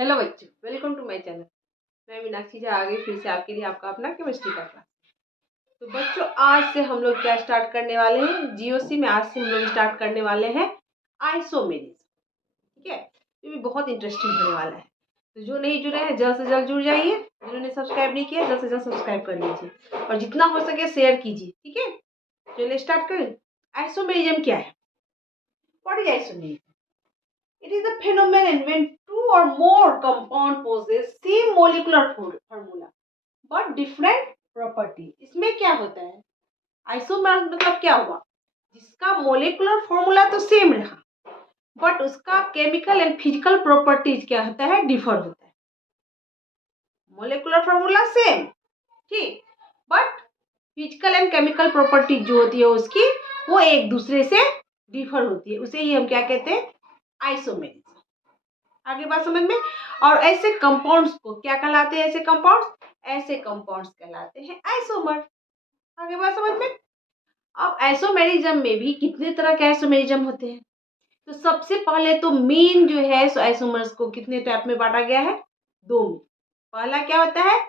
Hello बच्चों, welcome to my channel. मैं मीनाक्षी झा आ गई फिर से आपके लिए आपका अपना केमिस्ट्री का क्लास। तो बच्चों, आज से हम लोग क्या स्टार्ट करने वाले हैं? जीओसी में आज से हम लोग स्टार्ट करने वाले हैं आइसोमेरिज्म। ठीक है, ये भी बहुत इंटरेस्टिंग होने वाला है। तो जो नहीं जुड़े हैं जल्द से जल्द जुड़ जाइए, जिन्होंने सब्सक्राइब नहीं किया जल्द से जल्द सब्सक्राइब कर लीजिए और जितना हो सके शेयर कीजिए। ठीक है, चलिए स्टार्ट करें। आइसोमेरिज्म क्या है? What is isomerism? It is a phenomenon when two or more compound possess same molecular formula but different property। इसमें क्या होता है? आइसोमर मतलब क्या हुआ? जिसका मोलिकुलर फॉर्मूला तो सेम रहा बट उसका केमिकल एंड फिजिकल प्रॉपर्टीज क्या होता है? डिफर होता है। मोलिकुलर फॉर्मूला सेम, ठीक, but physical and chemical properties जो होती है उसकी वो एक दूसरे से डिफर होती है। उसे ही हम क्या कहते हैं? आइसोमेरिज्म। आगे बात समझ में। और ऐसे कंपाउंड्स को क्या कहलाते हैं? ऐसे कंपाउंड्स कहलाते हैं आइसोमर। आगे बात समझ में। अब आइसोमेरिज्म में भी कितने तरह के आइसोमेरिज्म होते हैं? तो सबसे पहले तो मेन जो है सो आइसोमर्स को कितने टाइप में बांटा गया है? दो में। पहला क्या होता है?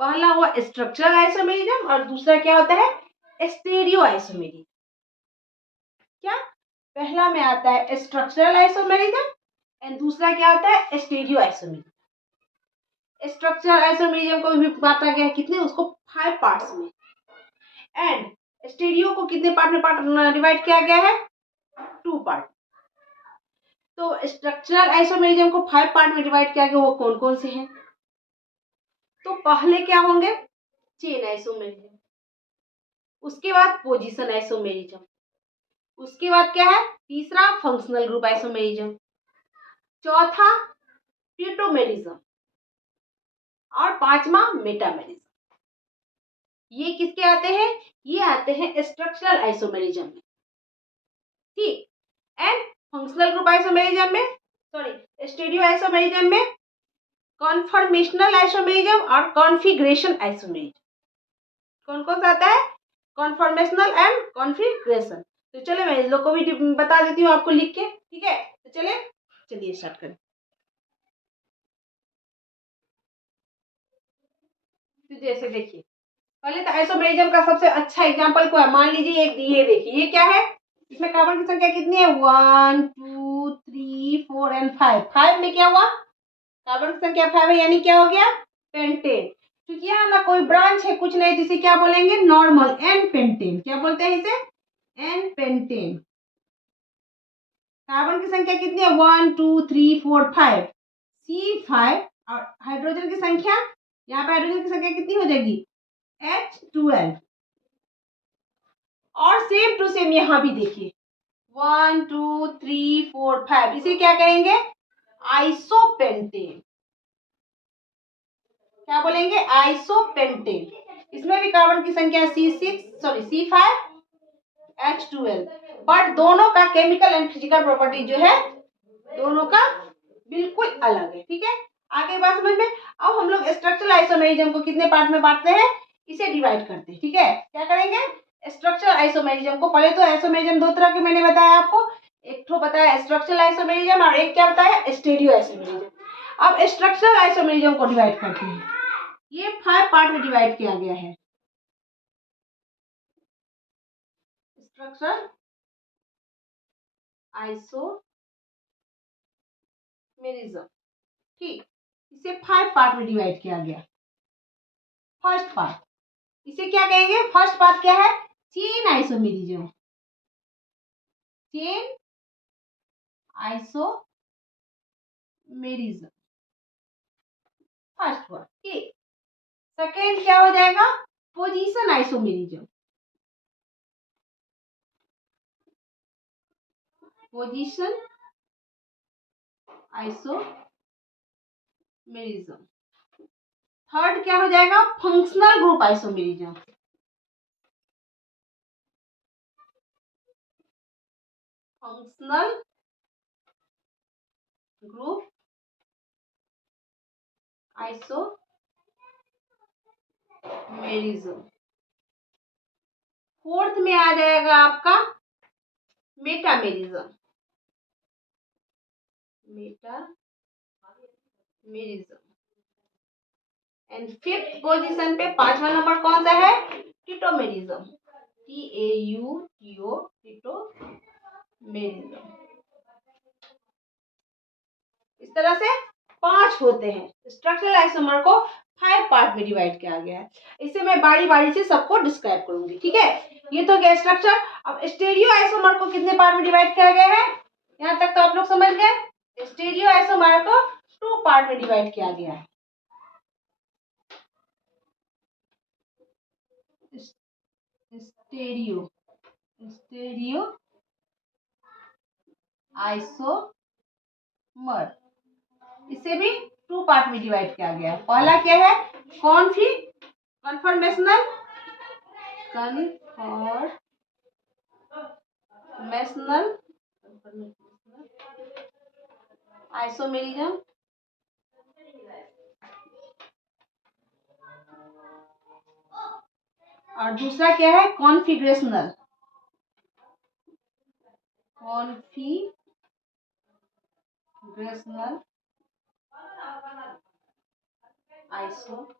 पहला हुआ स्ट्रक्चरल आइसोमेरिज्म और दूसरा क्या होता है? Stereo isomerism. क्या? पहला में आता है स्ट्रक्चरल आइसोमेरिज्म एंड दूसरा क्या होता है? Stereo isomerism. स्ट्रक्चरल आइसोमेरिज्म को भी बांटा गया है कितने? उसको 5 पार्ट्स में। एंड स्टेरियो को कितने पार्ट में डिवाइड किया गया है? 2 पार्ट। तो स्ट्रक्चरल आइसोमेरिज्म को 5 पार्ट में डिवाइड किया गया, वो कौन कौन से हैं? तो पहले क्या होंगे? चेन आइसोमेरिज्म, उसके बाद पोजीशन आइसोमेरिज्म, उसके बाद क्या है? तीसरा फंक्शनल ग्रुप आइसोमेरिज्म, चौथा ट्यूटोमेरिज्म और पांचवा मेटामेरिज्म। ये किसके आते हैं? ये आते हैं स्ट्रक्चरल आइसोमेरिज्म में, ठीक। एंड फंक्शनल ग्रुप आइसोमेरिज्म में, सॉरी स्टेरियो आइसोमेरिज्म में कॉन्फॉर्मेशनल आइसोमेरिज्म और कॉन्फिगरेशन आइसोमेरिज्म। कौन कौन सा आता है? Conformational and configuration. तो चलिए मैं इन लोग को भी बता देती हूँ आपको लिख के, ठीक है। तो चलिए स्टार्ट करें। तो जैसे देखिए, पहले तो आइसोमेरिज्म का सबसे अच्छा एग्जांपल को है, मान लीजिए ये देखिए, ये क्या है? इसमें कार्बन की संख्या कितनी है? 1 2 3 4 एंड 5। 5 में क्या हुआ? कार्बन की संख्या 5 है, यानी क्या हो गया? पेंटेन। क्योंकि यहाँ ना कोई ब्रांच है कुछ नहीं, तो इसे क्या बोलेंगे? Normal n pentane. क्या बोलते हैं इसे? N pentane. कार्बन की संख्या कितनी है? 1 2 3 4 5, C5। और हाइड्रोजन की संख्या, यहाँ पे हाइड्रोजन की संख्या कितनी हो जाएगी? H12। और सेम टू सेम यहाँ भी देखिए, 1 2 3 4 5, इसे क्या कहेंगे? आइसोपेंटेन। क्या बोलेंगे? आइसोपेंटेन। इसमें भी कार्बन की संख्या C5 H12, बट दोनों का केमिकल एंड फिजिकल प्रॉपर्टी जो है दोनों का बिल्कुल अलग है, ठीक है। आगे बात समझ में। अब हम लोग स्ट्रक्चरल आइसोमेरिज्म को कितने पार्ट में बांटते हैं? इसे डिवाइड करते हैं, ठीक है। क्या करेंगे? स्ट्रक्चरल आइसोमेरिज्म को, पहले तो आइसोमेरिज्म दो तरह के मैंने बताया आपको, एक तो बताया स्ट्रक्चरल आइसोमेरिज्म और एक क्या बताया? Stereo isomerism. अब स्ट्रक्चरल आइसोमेरिज्म को डिवाइड करते हैं। ये 5 पार्ट में डिवाइड किया गया है। स्ट्रक्चरल आइसोमेरिज्म, ठीक, इसे 5 पार्ट में डिवाइड किया गया। फर्स्ट पार्ट, इसे क्या कहेंगे? फर्स्ट पार्ट क्या है? Chain isomerism. Chain isomerism, first word, ठीक। सेकेंड क्या हो जाएगा? Position isomerism. Position isomerism. Third क्या हो जाएगा? Functional group isomerism. Functional group isomerism. Fourth में आ जाएगा आपका metamerism. Merism. And fifth position पे 5वां नंबर कौन सा है? टिटोमेरिज्म। TAUTO, टिटोमेरिज्म। इस तरह से 5 होते हैं। स्ट्रक्चरल आइसोमर को 5 पार्ट में डिवाइड किया गया है। इसे मैं बारी बारी से सबको डिस्क्राइब करूंगी, ठीक है। ये तो क्या स्ट्रक्चर। अब स्टेरियो आइसोमर को कितने पार्ट में डिवाइड किया गया है? यहाँ तक तो आप लोग समझ गए। स्टेरियो आइसोमर को 2 पार्ट में डिवाइड किया गया है। स्टेरियो आइसोमर, इसे भी 2 पार्ट में डिवाइड किया गया है। पहला क्या है? कन्फॉर्मेशनल आइसोमेरिज्म, और दूसरा क्या है? Configurational isomerism.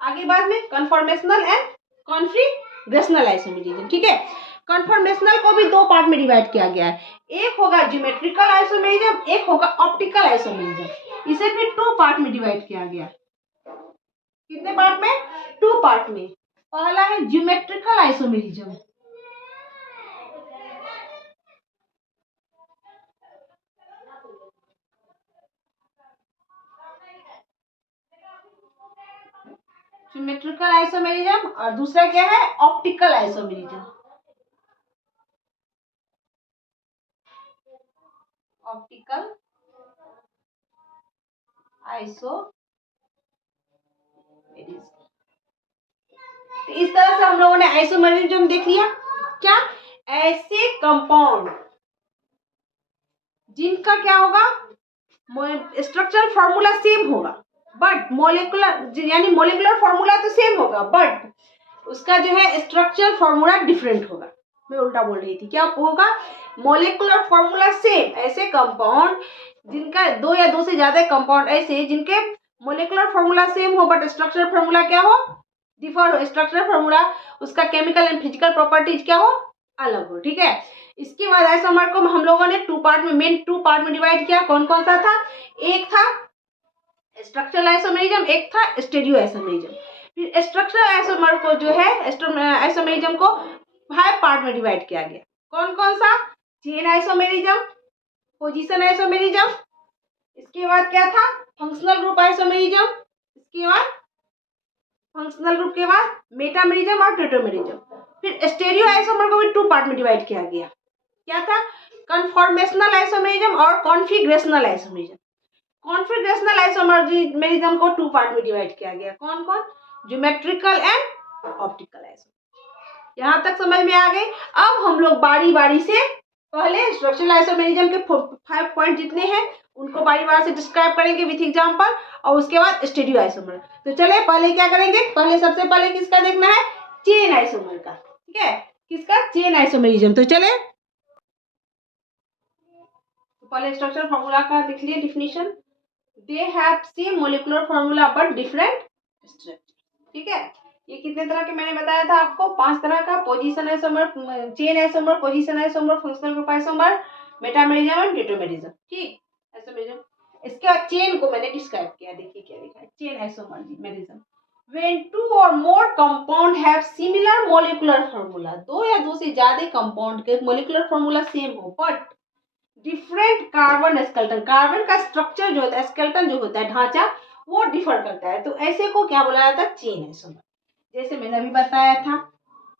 आगे बाद में कन्फॉर्मेशनल एंड कॉन्फिगरेशनल आइसोमेरिज्म, ठीक है। कन्फॉर्मेशनल को भी 2 पार्ट में डिवाइड किया गया है। एक होगा ज्योमेट्रिकल आइसोमेरिज्म, एक होगा ऑप्टिकल आइसोमेरिज्म। इसे भी 2 पार्ट में डिवाइड किया गया। कितने पार्ट में? 2 पार्ट में। पहला है ज्योमेट्रिकल आइसोमेरिज्म। ज्योमेट्रिकल आइसोमेरिज्म, और दूसरा क्या है? Optical isomerism. Optical isomerism. तो इस तरह से हम लोगों ने आइसोमेरिज्म देख लिया। क्या? ऐसे कंपाउंड जिनका क्या होगा? स्ट्रक्चरल फॉर्मूला सेम होगा, बट मोलिकुलर यानी मोलिकुलर फॉर्मूला तो सेम होगा, बट उसका जो है स्ट्रक्चरल फॉर्मूला डिफरेंट होगा। मैं उल्टा बोल रही थी। क्या होगा? Molecular formula same. ऐसे कंपाउंड जिनका 2 या 2 से ज्यादा कंपाउंड ऐसे जिनके मोलिकुलर फॉर्मूला सेम हो बट स्ट्रक्चरल फॉर्मूला क्या हो? डिफर हो। स्ट्रक्चरल फॉर्मूला, उसका केमिकल एंड फिजिकल प्रॉपर्टीज क्या हो? अलग हो, ठीक है। इसके बाद आइसोमर को हम लोगों ने 2 पार्ट में, मेन 2 पार्ट में डिवाइड किया। कौन कौन सा था? एक था स्ट्रक्चरल आइसोमेरिज्म, एक था स्टेरियो आइसोमेरिज्म। फिर स्ट्रक्चरल आइसोमर को जो है आइसोमेरिज्म को 5 पार्ट में डिवाइड किया गया। कौन कौन सा? चेन आइसोमेरिज्म, पोजीशन आइसोमेरिज्म, इसके बाद क्या था? फंक्शनल ग्रुप आइसोमेरिज्म, इसके बाद फंक्शनल ग्रुप के बाद मेटामेरिज्म और टेट्रामेरिज्म। फिर स्टेरियो आइसोमर को भी 2 पार्ट में डिवाइड किया गया। क्या था? कन्फॉर्मेशनल आइसोमेरिज्म और कॉन्फिगरेशनल आइसोमेरिज्म। कॉन्फिगरेशनल आइसोमेरिज्म को 2 पार्ट में डिवाइड किया गया। कौन कौन? Geometrical and optical isomerism. यहाँ तक समझ में आ गई। अब हम लोग बारी बारी से पहले स्ट्रक्चरल आइसोमेरिज्म के 5 पॉइंट जितने हैं उनको बारी बारी से डिस्क्राइब करेंगे विथ एग्जांपल, और उसके बाद स्टेरियो आइसोमर। तो चले पहले क्या करेंगे? पहले सबसे पहले किसका देखना है? चेन आइसोमर का, ठीक है। किसका? Chain isomerism. तो चले तो पहले स्ट्रक्चरल फॉर्मूला का लिख लिए definition. They have same molecular formula but different structure, ठीक है। ये कितने तरह के मैंने बताया था आपको? 5 तरह का। Position isomer, chain isomer, position isomer, functional group isomer, metamerism और टेट्रामेरिज्म, ठीक। आइसोमेरिज्म। इसके बाद चेन को मैंने डिस्क्राइब किया। देखिए क्या लिखा है? Chain isomerism when 2 or more compound have similar molecular formula, 2 या 2 से ज्यादा कंपाउंड के मोलिकुलर फॉर्मूला सेम हो but different carbon skeleton, carbon का स्ट्रक्चर जो होता है, स्केलेटन जो होता है, ढांचा, वो डिफर करता है। तो ऐसे को क्या बुलाया जाता है? Chain isomer. जैसे मैंने अभी बताया था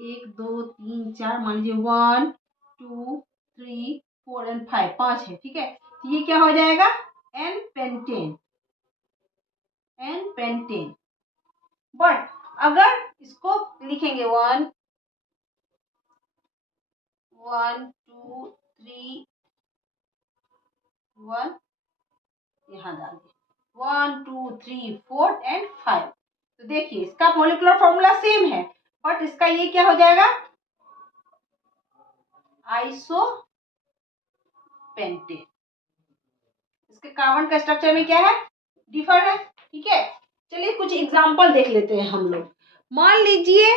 1 2 3 4, मान लीजिए 1 2 3 4 एंड 5, 5 है, ठीक है। तो ये क्या हो जाएगा? N pentane. बट अगर इसको लिखेंगे 1 1 2 3 1, यहाँ डाल दिए 1 2 3 4 एंड 5। तो देखिए इसका मोलिकुलर फॉर्मूला सेम है बट इसका ये क्या हो जाएगा? Iso pentane. इसके कार्बन का स्ट्रक्चर में क्या है, डिफर है। ठीक है, चलिए कुछ एग्जांपल देख लेते हैं हम लोग। मान लीजिए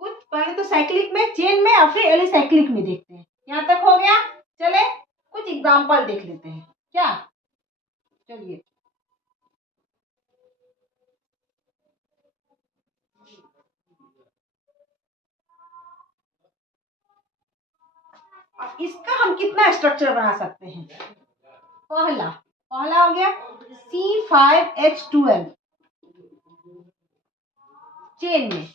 कुछ पहले तो साइक्लिक में, चेन में और फिर एलिसाइक्लिक में देखते हैं। यहाँ तक हो गया। चले कुछ एग्जांपल देख लेते हैं क्या। चलिए अब इसका हम कितना स्ट्रक्चर बना सकते हैं। पहला पहला हो गया C5H12 चेन में।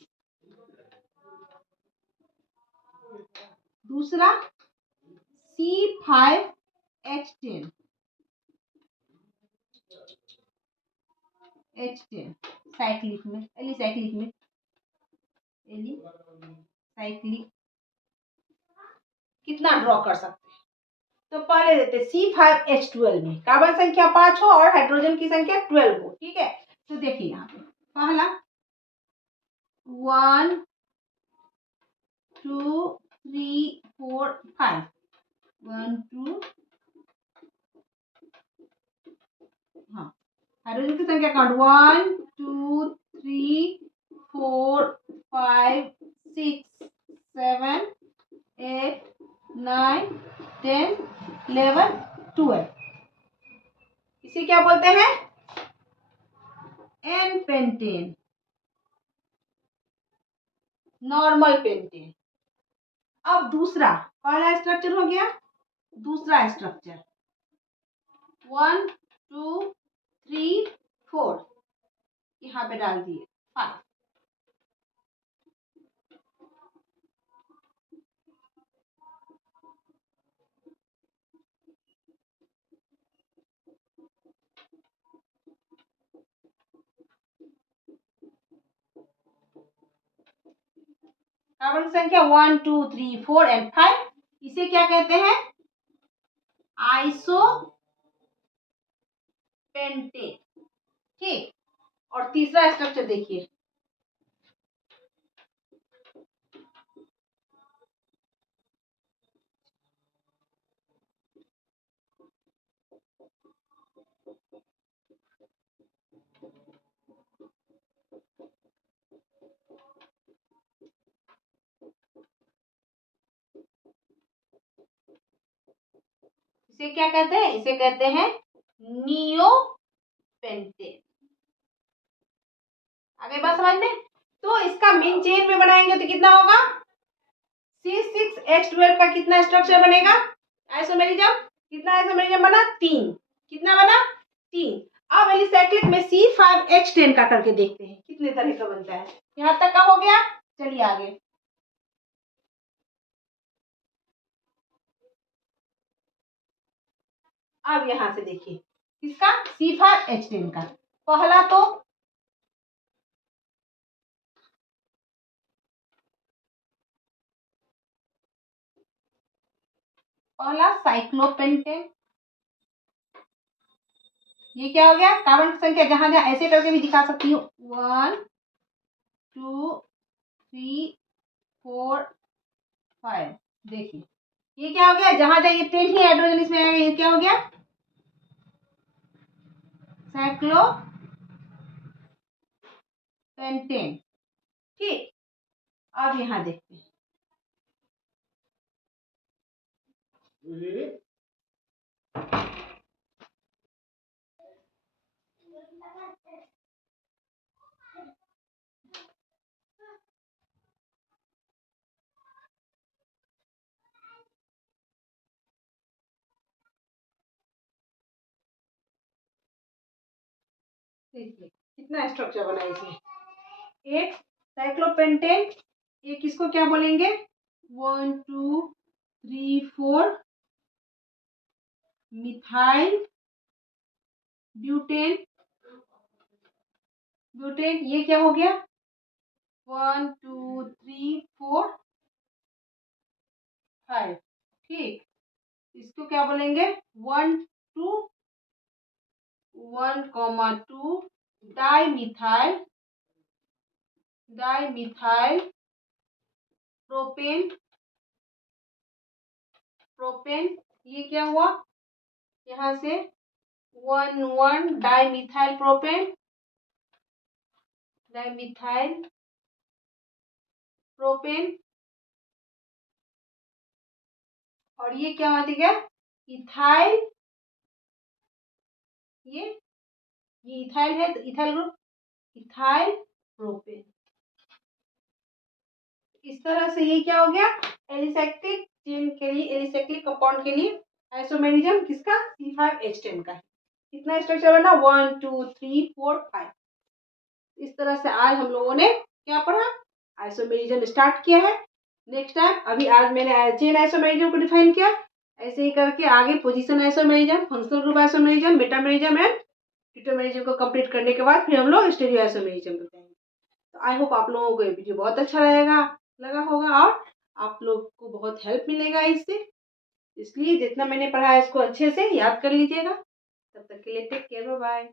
दूसरा C5H10 साइक्लिक में, एलिसाइक्लिक में, एलिसाइक्लिक कितना ड्रॉ कर सकते हैं। तो पहले देते C5H12 में कार्बन संख्या 5 हो और हाइड्रोजन की संख्या 12 हो। ठीक है, तो देखिए यहाँ पे पहला 1 2 3 4 5 1 2 हाँ हाइड्रोजन की संख्या काउंट 1 2 3 4 5 6 7 8 9 10 11 12। इसे क्या बोलते हैं, एन पेंटेन, नॉर्मल पेंटेन। अब दूसरा, पहला स्ट्रक्चर हो गया, दूसरा स्ट्रक्चर 1 2 3 4 यहाँ पे डाल दिए 5। कार्बन संख्या 1 2 3 4 एंड 5। इसे क्या कहते हैं, आइसो पेंटेन। ठीक, और तीसरा स्ट्रक्चर देखिए इसे क्या कहते हैं, इसे कहते हैं नियो पेंटेन। आगे बात समझ में। तो इसका मेन चेन में बनाएंगे तो कितना होगा, C6H12 का कितना स्ट्रक्चर बनेगा, आइसोमेरिज्म कितना, आइसोमेरिज्म बना 3। कितना बना 3। अब एलिसाइक्लिक में C5H10 का करके देखते हैं कितने तरह का बनता है। यहाँ तक का हो गया, चलिए आगे। अब यहां से देखिए किसका, C5H10 का। पहला तो पहला साइक्लोपेंटेन। ये क्या हो गया, कार्बन की संख्या जहां जहां ऐसे करके भी दिखा सकती हूँ 1 2 3 4 5। देखिए ये क्या हो गया, जहां जहां ये 10 ही हाइड्रोजन इसमें आएगा, ये क्या हो गया, साइक्लोपेंटेन। ठीक, अब यहां देखते हैं देखिए कितना स्ट्रक्चर बना इसमें। एक साइक्लोपेंटेन, एक इसको क्या बोलेंगे 1 2 3 4 मिथाइल ब्यूटेन। ब्यूटेन ये क्या हो गया 1 2 3 4 5। ठीक, इसको क्या बोलेंगे 1 2 1,2 डाइमिथाइल, डाइमिथाइल प्रोपेन। प्रोपेन ये क्या हुआ यहाँ से 1 डाइमिथाइल प्रोपेन, और ये क्या हो गया, इथाइल, ये इथाइल है तो इथाइल ग्रुप, इथाइल प्रोपेन। इस तरह से ये क्या हो गया, एलिसाइक्लिक चेन के लिए, एलिसाइक्लिक कंपाउंड के लिए आइसोमेरिज्म किसका, C5H10 का है। कितना स्ट्रक्चर बना, 1 2 3 4 5। इस तरह से आज हम लोगों ने क्या पढ़ा, आइसोमेरिज्म स्टार्ट किया है। नेक्स्ट टाइम, अभी आज मैंने चेन आइसोमेरिज्म को डिफाइन किया, ऐसे ही करके आगे position isomerism, functional group isomerism, metamerism and tautomerism को कंप्लीट करने के बाद फिर हम लोग स्टीरियो आइसोमेरिज्म बताएंगे। तो आई होप आप लोगों को ये वीडियो बहुत अच्छा लगा होगा और आप लोग को बहुत हेल्प मिलेगा इससे। इसलिए जितना मैंने पढ़ा है इसको अच्छे से याद कर लीजिएगा। तब तक के लिए टेक केयर, बाय बाय।